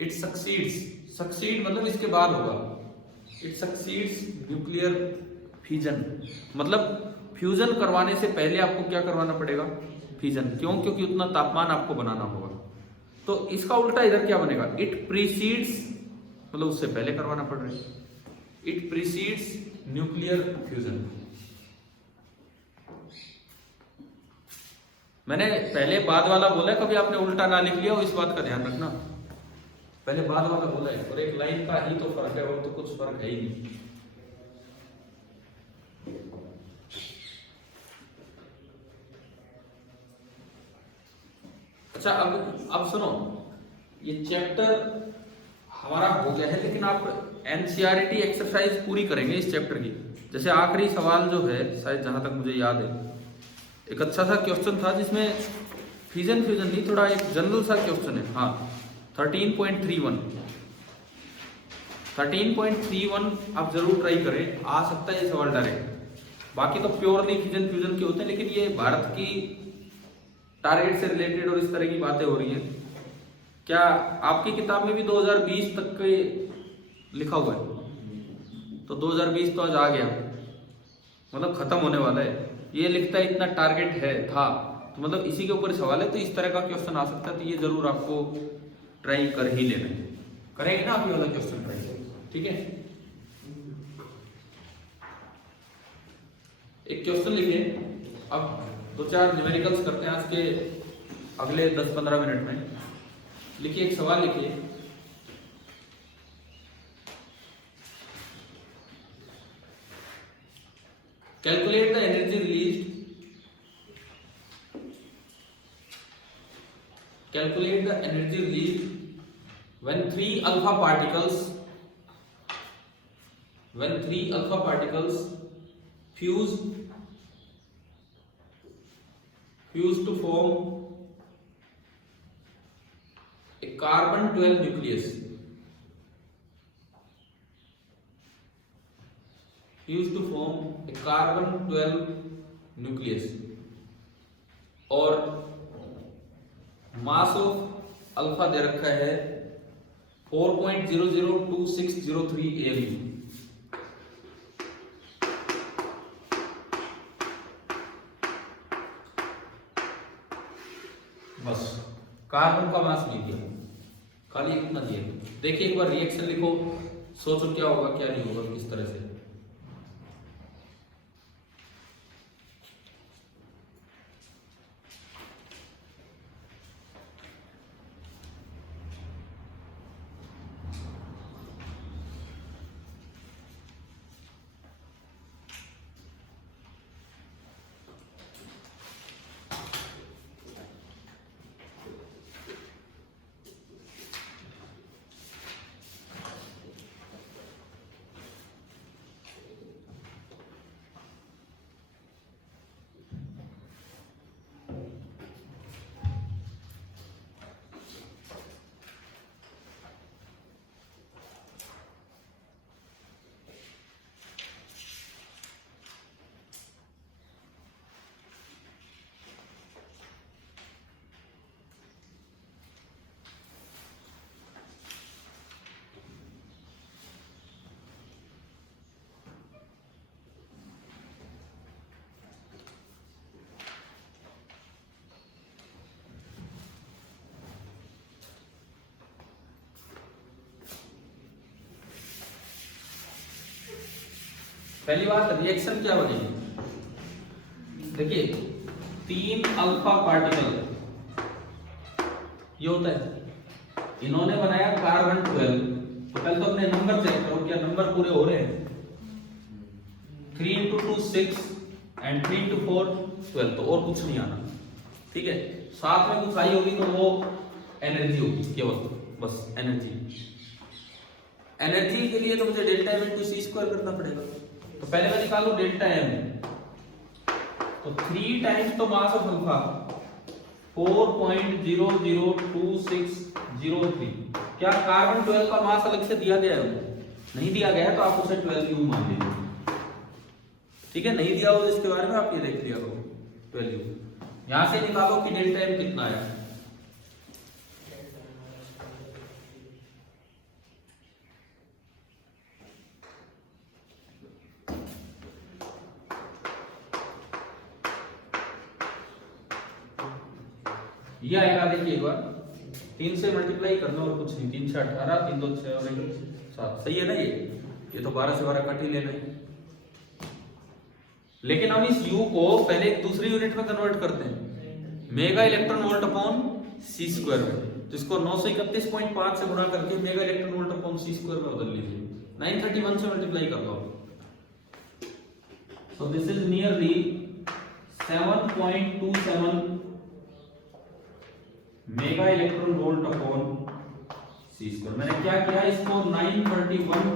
It succeed मतलब इसके बाद होगा, इट सक्सीड्स न्यूक्लियर फ्यूजन, मतलब फ्यूजन करवाने से पहले आपको क्या करवाना पड़ेगा? फ्यूजन। क्यों? क्योंकि उतना तापमान आपको बनाना होगा। तो इसका उल्टा इधर क्या बनेगा? इट प्रीसीड्स, मतलब उससे पहले करवाना पड़ रहा है, इट प्रीसीड्स न्यूक्लियर फ्यूजन। मैंने पहले बाद वाला बोला है, कभी आपने उल्टा ना लिख लिया हो, इस बात का ध्यान रखना। पहले बाद वाला बोला है, और एक लाइन का ही तो फर्क है, और तो कुछ फर्क है ही नहीं। अच्छा, अब सुनो, ये चैप्टर हमारा हो गया है, लेकिन आप एनसीईआरटी एक्सरसाइज पूरी करेंगे इस चैप्टर की। जैसे आखिरी सवाल जो है, शायद जहां तक मुझे याद है, एक अच्छा सा क्वेश्चन था जिसमें फ्यूजन नहीं, थोड़ा एक जनरल सा क्वेश्चन है। हाँ, 13.31 आप जरूर ट्राई करें, आ सकता है ये सवाल डायरेक्ट। बाकी तो प्योरली फ्यूजन के होते हैं, लेकिन ये भारत की टारगेट से रिलेटेड और इस तरह की बातें हो रही हैं। क्या आपकी किताब में भी 2020 तक के लिखा हुआ है? तो 2020 तो आज आ गया, मतलब खत्म होने वाला है। ये लिखता है इतना टारगेट है था, तो मतलब इसी के ऊपर सवाल है, तो इस तरह का क्वेश्चन आ सकता है। तो ये जरूर आपको ट्राई कर ही लेना है। करेंगे ना आप ये वाला क्वेश्चन ट्राई? ठीक है, एक क्वेश्चन लिखिए। अब 2-4 न्यूमेरिकल्स करते हैं आज के अगले 10-15 मिनट में। लिखिए, एक सवाल लिखिए। Calculate the energy released, calculate the energy released when three alpha particles fuse to form a carbon 12 nucleus. Fuse to form a carbon 12 nucleus, और मास ऑफ अल्फा दे रखा है 4.002603 AMU। बस कार्बन का मास नहीं दिया, खाली कितना दिया। देखिए एक बार रिएक्शन लिखो, सोचो क्या होगा क्या नहीं होगा, किस तरह से। पहली बात, रिएक्शन क्या बनेगी? देखिए 3 अल्फा पार्टिकल ये होता है, इन्होंने बनाया कार्बन 12। तो पहले तो अपने नंबर चेक करो, क्या नंबर पूरे हो रहे हैं? 3 × 2 6 एंड 3 × 4 12, तो और कुछ नहीं आना। ठीक है, साथ में कुछ आई होगी तो वो एनर्जी होगी केवल, बस एनर्जी। एनर्जी के लिए तो मुझे delta M into C square करना पड़ेगा। तो पहले मैं निकालू डेल्टा एम, तो 3 टाइम्स तो मास ऑफ अल्फा 4.002603। क्या कार्बन 12 का मास अलग से दिया गया है? नहीं दिया गया है, तो आप उसे 12 U मान लीजिए। ठीक है, नहीं दिया हो इसके बारे में आप ये देख लिया करो 12 U। यहां से निकालो कि डेल्टा एम कितना आया। ये आएगा, देखिए एक बार 3 से मल्टीप्लाई करना और कुछ नहीं। 3 से 18, 3 2 6 और 1 7, सही है ना? ये तो 12 से 12 कट ही लेना है। लेकिन हम इस u को पहले एक दूसरी यूनिट में कन्वर्ट करते हैं, mega electron volt upon C square में, जिसको 931.5 से गुणा करके mega electron volt upon C square में बदल लीजिए, 931 से मल्टीप्लाई कर लो। So this is nearly 7.27 mega electron volt upon C square. मैंने क्या किया, इसको 931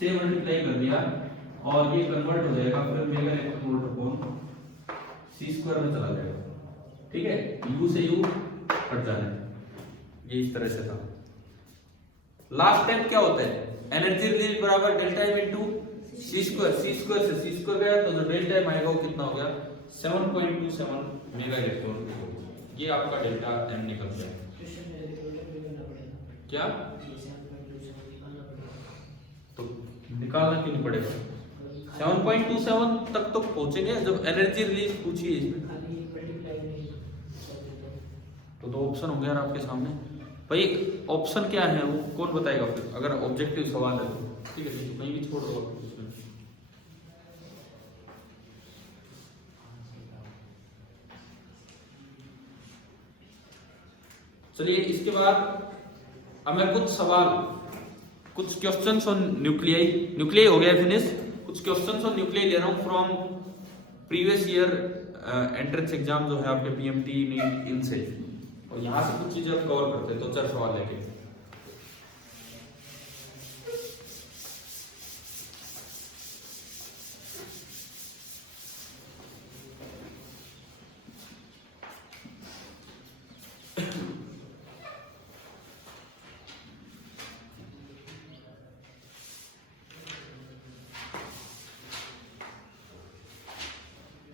से मल्टीप्लाई कर दिया और ये कन्वर्ट हो जाएगा फिर mega electron volt upon C square में चला जाएगा। ठीक है, u से u कट जाना है, ये इस तरह से था। लास्ट स्टेप क्या होता है, एनर्जी रिलीज बराबर डेल्टा m इनटू सी स्क्वायर। सी स्क्वायर से सी स्क्वायर गया तो जो डेल्टा m आएगा वो कितना हो गया, 7.27 मेगा इलेक्ट्रॉन वोल्ट। ये आपका डेल्टा m निकल गया। क्या तो निकालना क्यों नहीं पड़ेगा, 7.27 तक तो पहुंचेंगे जब एनर्जी रिलीज पूछिए इसमें। तो दो ऑप्शन हो गया आपके सामने भाई, ऑप्शन क्या है वो कौन बताएगा फिर, अगर ऑब्जेक्टिव सवाल है तो। ठीक है, कहीं भी छोड़ दो उसमें। चलिए इसके बाद अब मैं कुछ सवाल, कुछ क्वेश्चंस ऑन न्यूक्लियाई हो गया फिनिश। कुछ क्वेश्चंस ऑन न्यूक्लियाई ले रहा हूं from previous year entrance exam जो है आपके पीएमटी नीट इनसे, और यहां से कुछ चीजें आप कवर करते हैं, दो चार सवाल लेके।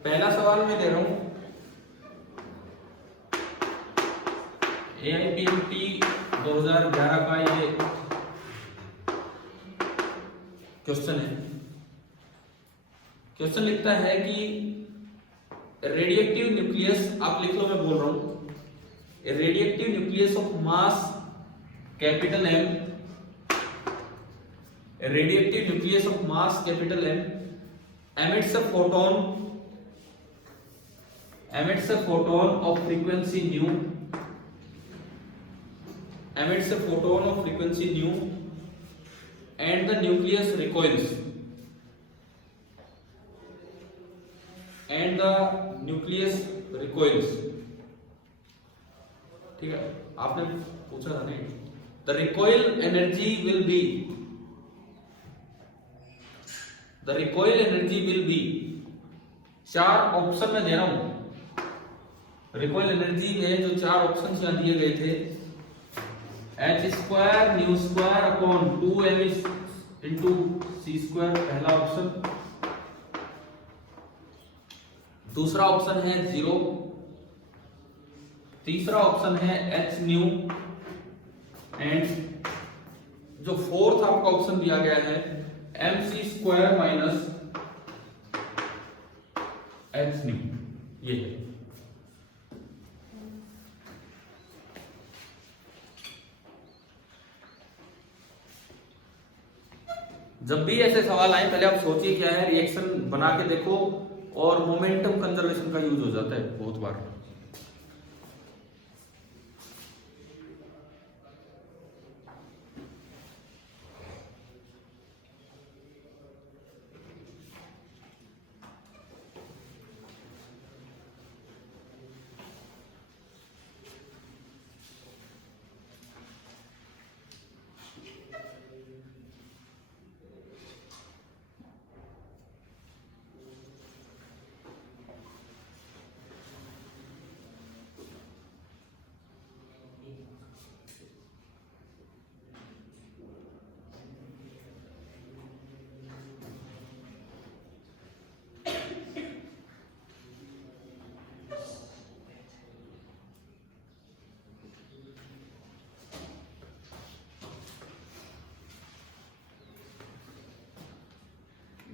पहला सवाल मैं दे रहा हूं AIPMT 2011 का ये क्वेश्चन है। क्वेश्चन लिखता है कि रेडिएक्टिव न्यूक्लियस, आप लिख लो मैं बोल रहा हूं, radioactive nucleus of mass capital M, radioactive nucleus of mass capital M emits a photon of frequency nu, emits a photon of frequency nu, and the nucleus recoils, and the nucleus recoils। ठीक है, आपने पूछा था नहीं, the recoil energy will be, the recoil energy will be, चार option में दे रहा हूं। रिकॉइल एनर्जी में जो चार ऑप्शन यहां दिए गए थे, h square nu square upon 2m into C square, पहला ऑप्शन। दूसरा ऑप्शन है 0, तीसरा ऑप्शन है h न्यू, एंड जो फोर्थ आपका ऑप्शन दिया गया है mc square minus h nu, ये है। जब भी ऐसे सवाल आए पहले आप सोचिए क्या है, रिएक्शन बना के देखो, और मोमेंटम कंजर्वेशन का यूज हो जाता है बहुत बार।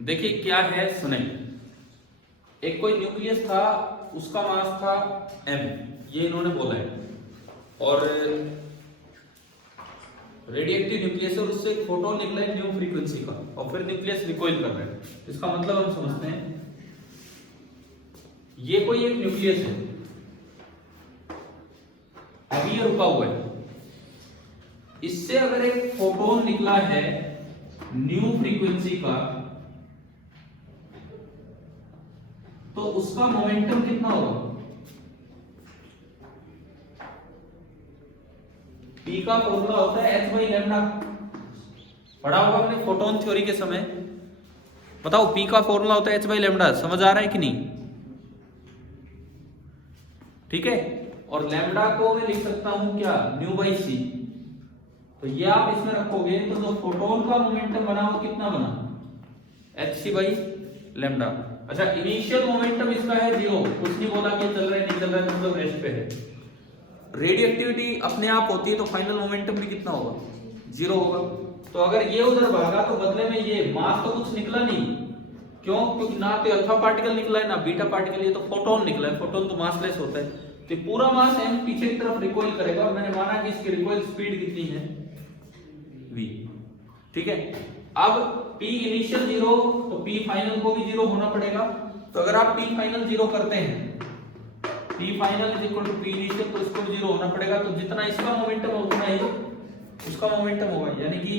देखिए क्या है, सुने, एक कोई न्यूक्लियस था, उसका मास था m, ये इन्होंने बोला है, और रेडिएक्टिव न्यूक्लियस और उससे एक फोटोन निकला है न्यू फ्रीक्वेंसी का, और फिर न्यूक्लियस रिकॉइल कर रहा है। इसका मतलब हम समझते हैं ये कोई एक न्यूक्लियस है, ये रुका हुआ है। इससे अगर एक फोटोन निकला है न्यू फ्रीक्वेंसी का, तो उसका मोमेंटम कितना होगा? P का फॉर्मूला होता है h बाई लैम्डा। पढ़ा होगा आपने फोटोन थ्योरी के समय। बताओ, P का फॉर्मूला होता है h बाई लैम्डा। समझ आ रहा है कि नहीं? ठीक है। और लैम्डा को मैं लिख सकता हूं क्या? न्यू बाई सी। तो ये आप इसमें रखोगे तो जो फोटोन का मोमेंटम बना वो कितना बना? hc by lambda. अच्छा, इनिशियल मोमेंटम इसका है 0, कुछ नहीं बोला कि चल रहा है नहीं चल रहा है, मतलब रेस्ट पे है। रेडियो एक्टिविटी अपने आप होती है तो फाइनल मोमेंटम भी कितना होगा? 0 होगा। तो अगर ये उधर भागा तो बदले में ये मास तो कुछ निकला नहीं। क्यों? क्योंकि ना तो अल्फा पार्टिकल निकला है ना बीटा पार्टिकल, ये तो फोटोन निकला है। फोटोन तो मासलेस होता है, तो पूरा मास m पीछे की तरफ रिकॉइल करेगा। और मैंने माना कि इसकी रिकॉइल स्पीड कितनी है? v। ठीक है। अब p इनिशियल 0 तो p फाइनल को भी 0 होना पड़ेगा। तो अगर आप p फाइनल 0 करते हैं, p final is equal to p initial, तो इसको भी 0 होना पड़ेगा। तो जितना इसका मोमेंटम है उतना ही उसका मोमेंटम होगा, यानी कि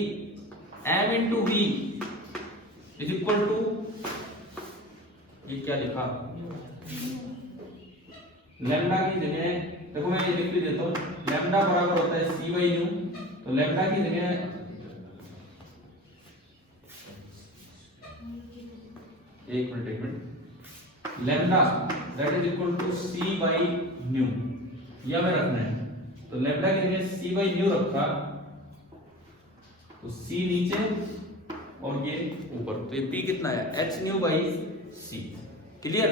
m into v is equal to, ये क्या लिखा, लैम्डा की जगह देखो मैं ये लिख भी देता हूं, लैम्डा बराबर होता है c बाई न्यू। तो लैम्डा की जगह एक minute, lambda that is equal to c by nu, यह हमें रखना है। तो लैम्डा की जगह c बाई न्यू रखा, तो c नीचे और ये ऊपर, तो ये p कितना है? h new by c। Clear?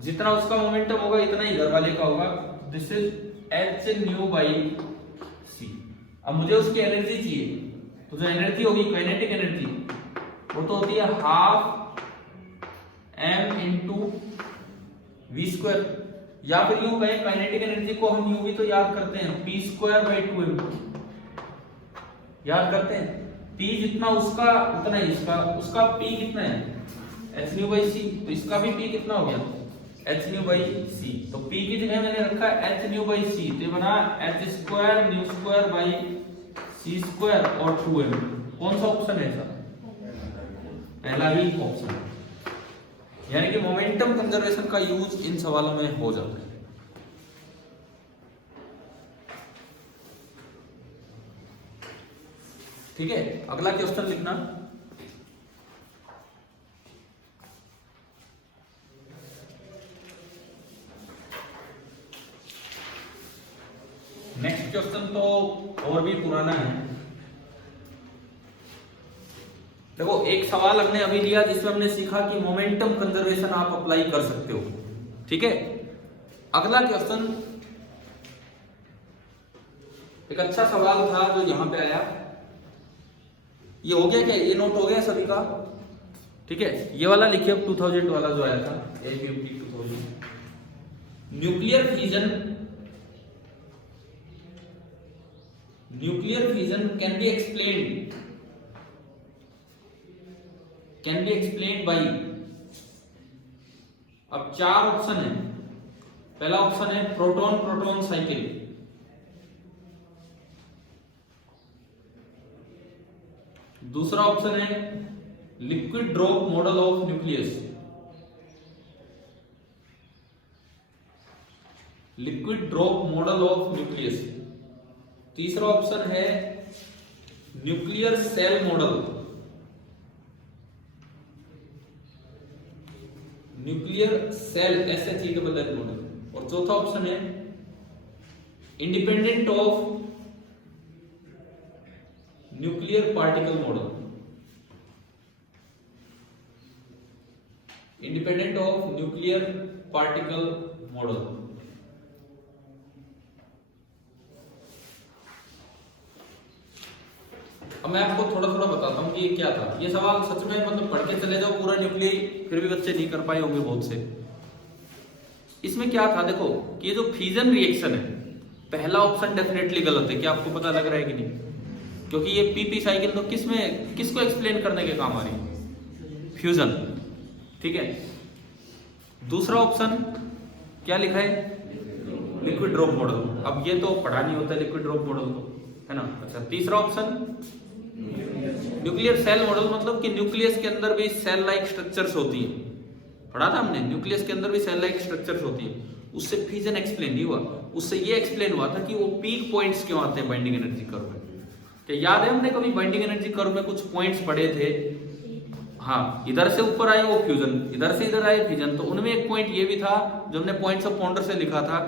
जितना उसका मोमेंटम होगा इतना ही घर वाले का होगा। This is h new by c। अब मुझे उसकी एनर्जी चाहिए, तो जो एनर्जी होगी काइनेटिक एनर्जी, वो तो होती है half m into V square, या फिर यूं कहें काइनेटिक एनर्जी को हम यूं भी तो याद करते हैं, p स्क्वायर बाई 2m याद करते हैं। p जितना उसका उतना ही इसका, उसका p कितना है? h new by c। तो इसका भी p कितना हो गया? h new by c। तो p की जगह मैंने रखा h न्यू बाई c, तो ये बना h square nu square by c square और 2m। कौन सा ऑप्शन है ऐसा? पहला ही ऑप्शन। यानी कि मोमेंटम कंजर्वेशन का यूज इन सवालों में हो जाता है। ठीक है, अगला क्वेश्चन लिखना। नेक्स्ट क्वेश्चन तो और भी पुराना है। देखो, एक सवाल हमने अभी लिया जिसमें हमने सीखा कि मोमेंटम कंजर्वेशन आप अप्लाई कर सकते हो। ठीक है, अगला क्वेश्चन एक अच्छा सवाल था जो यहां पे आया। ये हो गया क्या? ये नोट हो गया सभी का? ठीक है, ये वाला लिखिए अब 2000 वाला जो आया था, APMT 2000। Nuclear fission can be explained by, अब 4 ऑप्शन है। पहला ऑप्शन है प्रोटॉन प्रोटॉन साइकिल, दूसरा ऑप्शन है liquid drop model of nucleus, तीसरा ऑप्शन है न्यूक्लियर सेल मॉडल, मॉडल, और चौथा ऑप्शन है independent of nuclear particle model, अब मैं आपको थोड़ा थोड़ा बताता हूं कि ये क्या था। ये सवाल सच में मतलब पढ़ के चले जाओ पूरा न्यूक्लियर, फिर भी बच्चे नहीं कर पाए होंगे बहुत से। इसमें क्या था देखो, कि ये जो फ्यूजन रिएक्शन है, पहला ऑप्शन डेफिनेटली गलत है। क्या आपको पता लग रहा है कि नहीं? क्योंकि ये पीपी साइकिल तो किसको एक्सप्लेन करने के काम आ रही है? फ्यूजन। ठीक है, दूसरा ऑप्शन क्या लिखा है? Liquid drop model. अब ये तो पढ़ा नहीं होता लिक्विड ड्रॉप मॉडल तो, है ना। अच्छा, तीसरा ऑप्शन न्यूक्लियर सेल मॉडल, मतलब कि न्यूक्लियस के अंदर भी सेल लाइक स्ट्रक्चर्स होती हैं, पढ़ा था हमने, न्यूक्लियस के अंदर भी सेल लाइक स्ट्रक्चर्स होती हैं। उससे फिजन एक्सप्लेन नहीं हुआ, उससे ये एक्सप्लेन हुआ था कि वो पीक पॉइंट्स क्यों आते हैं बाइंडिंग एनर्जी कर्व में। क्या याद है हमने कभी बाइंडिंग एनर्जी कर्व में कुछ पॉइंट्स पढ़े थे? हाँ, इधर से ऊपर आए वो फ्यूजन, इधर से इधर आए फिजन। तो उनमें एक पॉइंट ये भी था जो हमने पॉइंट्स ऑफ पॉन्डर से लिखा था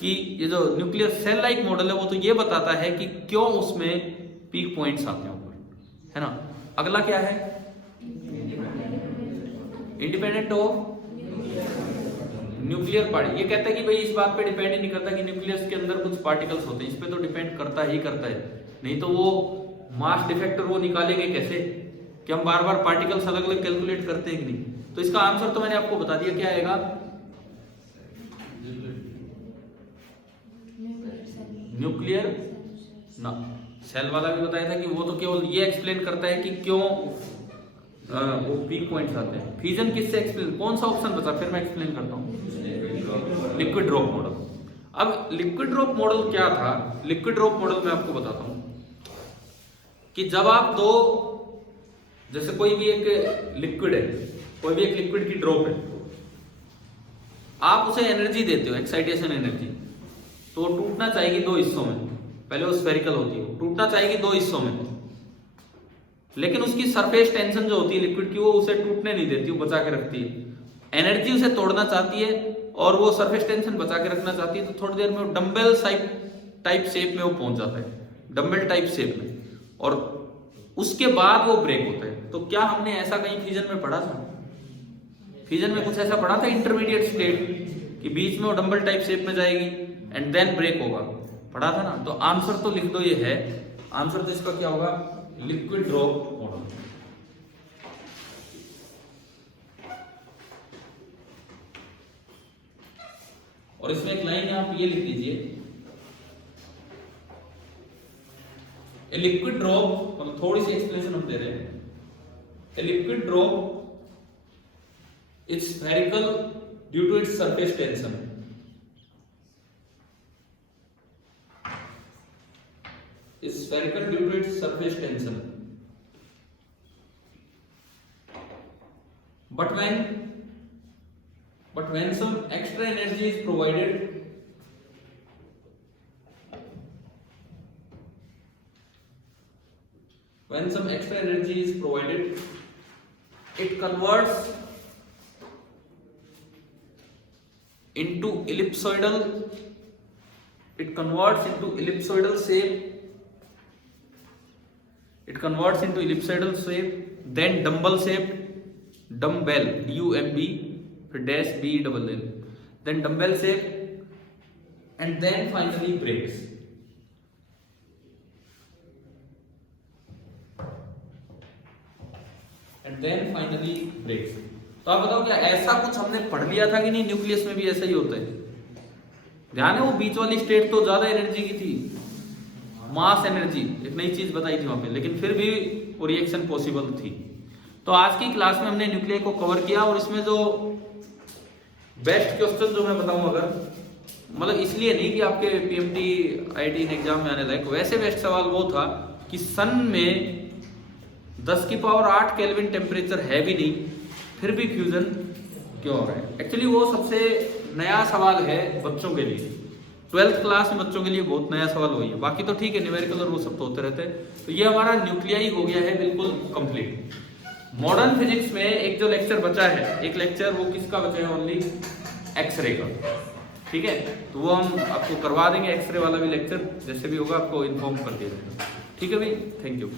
कि ये जो न्यूक्लियर सेल लाइक मॉडल है वो तो ये बताता है कि क्यों उसमें पीक पॉइंट्स आते हैं ऊपर, है ना। अगला क्या है? Independent of nuclear party. ये कहता है कि भाई इस बात पे डिपेंड ही नहीं करता कि न्यूक्लियस के अंदर कुछ पार्टिकल्स होते हैं, इस पे तो डिपेंड करता ही करता है। नहीं तो वो मास डिफेक्टर वो निकालेंगे कैसे कि हम बार बार पार्टिकल्स अलग अलग कैलकुलेट करते हैं कि नहीं। तो इसका आंसर तो मैंने आपको बता दिया, क्या आएगा? न्यूक्लियर ना, सेल वाला भी बताया था कि वो तो केवल ये एक्सप्लेन करता है कि क्यों वो पीक पॉइंट्स आते हैं। फ्यूजन किससे एक्सप्लेन, कौन सा ऑप्शन बचा? फिर मैं एक्सप्लेन करता हूँ, लिक्विड ड्रॉप मॉडल। अब लिक्विड ड्रॉप मॉडल क्या था? लिक्विड ड्रॉप मॉडल मैं आपको बताता हूं कि जब आप दो, जैसे कोई भी एक लिक्विड है, कोई भी एक लिक्विड की ड्रॉप है, आप उसे एनर्जी देते हो, एक्साइटेशन एनर्जी, तो टूटना चाहेगी दो हिस्सों में। पहले वो स्फेरिकल होती है, टूटना चाहेगी दो हिस्सों में, लेकिन उसकी सरफेस टेंशन जो होती है लिक्विड की वो उसे टूटने नहीं देती, वो बचा के रखती है। एनर्जी उसे तोड़ना चाहती है और वो सरफेस टेंशन बचा के रखना चाहती है, तो थोड़ी देर में वो डंबल टाइप शेप में वो पहुंच जाता है, डंबल टाइप शेप में, और उसके बाद वो ब्रेक होता है। तो क्या हमने ऐसा कहीं फ्यूजन में पढ़ा था? फ्यूजन में कुछ ऐसा पढ़ा था इंटरमीडिएट स्टेट कि बीच में वो डंबल टाइप शेप में जाएगी एंड देन ब्रेक होगा? पढ़ा था ना। तो आंसर तो लिख दो, ये है आंसर। तो इसका क्या होगा? Liquid drop model. और इसमें एक लाइन आप ये लिख लीजिए, ए लिक्विड ड्रॉप, मतलब थोड़ी सी एक्सप्लेनेशन हम दे रहे हैं। A liquid drop is spherical due to its surface tension. Is spherical due to its surface tension, but when some extra energy is provided, it converts into ellipsoidal shape. It converts into ellipsoidal shape, then dumbbell shaped, dumbbell, D-U-M-B, फिर dash B-double-L, then dumbbell shape, and then finally breaks. तो आप बताओ क्या ऐसा कुछ हमने पढ़ लिया था कि नहीं? न्यूक्लियस में भी ऐसा ही होता है। ध्यान है वो बीच वाली स्टेट तो ज्यादा एनर्जी की थी, मास एनर्जी, एक नई चीज बताई थी वहां पे, लेकिन फिर भी वो रिएक्शन पॉसिबल थी। तो आज की क्लास में हमने न्यूक्लियर को कवर किया, और इसमें जो बेस्ट क्वेश्चन जो मैं बताऊं, अगर मतलब इसलिए नहीं कि आपके पीएमटी आईआईटी एग्जाम में आने लायक, वैसे बेस्ट सवाल वो था कि सन में 10 की पावर 8 केल्विन टेम्परेचर है भी नहीं, फिर भी फ्यूजन क्यों हो रहा है। एक्चुअली वो सबसे नया सवाल है बच्चों के लिए, 12th क्लास में बच्चों के लिए बहुत नया सवाल वही है। बाकी तो ठीक है, न्यूमेरिकल और वो सब तो होते रहते हैं। तो ये हमारा न्यूक्लियाई हो गया है बिल्कुल कंप्लीट। मॉडर्न फिजिक्स में एक जो लेक्चर बचा है, एक लेक्चर वो किसका बचा है? ओनली एक्सरे का। ठीक है, तो वो हम आपको करवा देंगे, एक्सरे वाला भी लेक्चर जैसे भी होगा आपको इन्फॉर्म कर दिया जाएगा। ठीक है भाई, थैंक यू।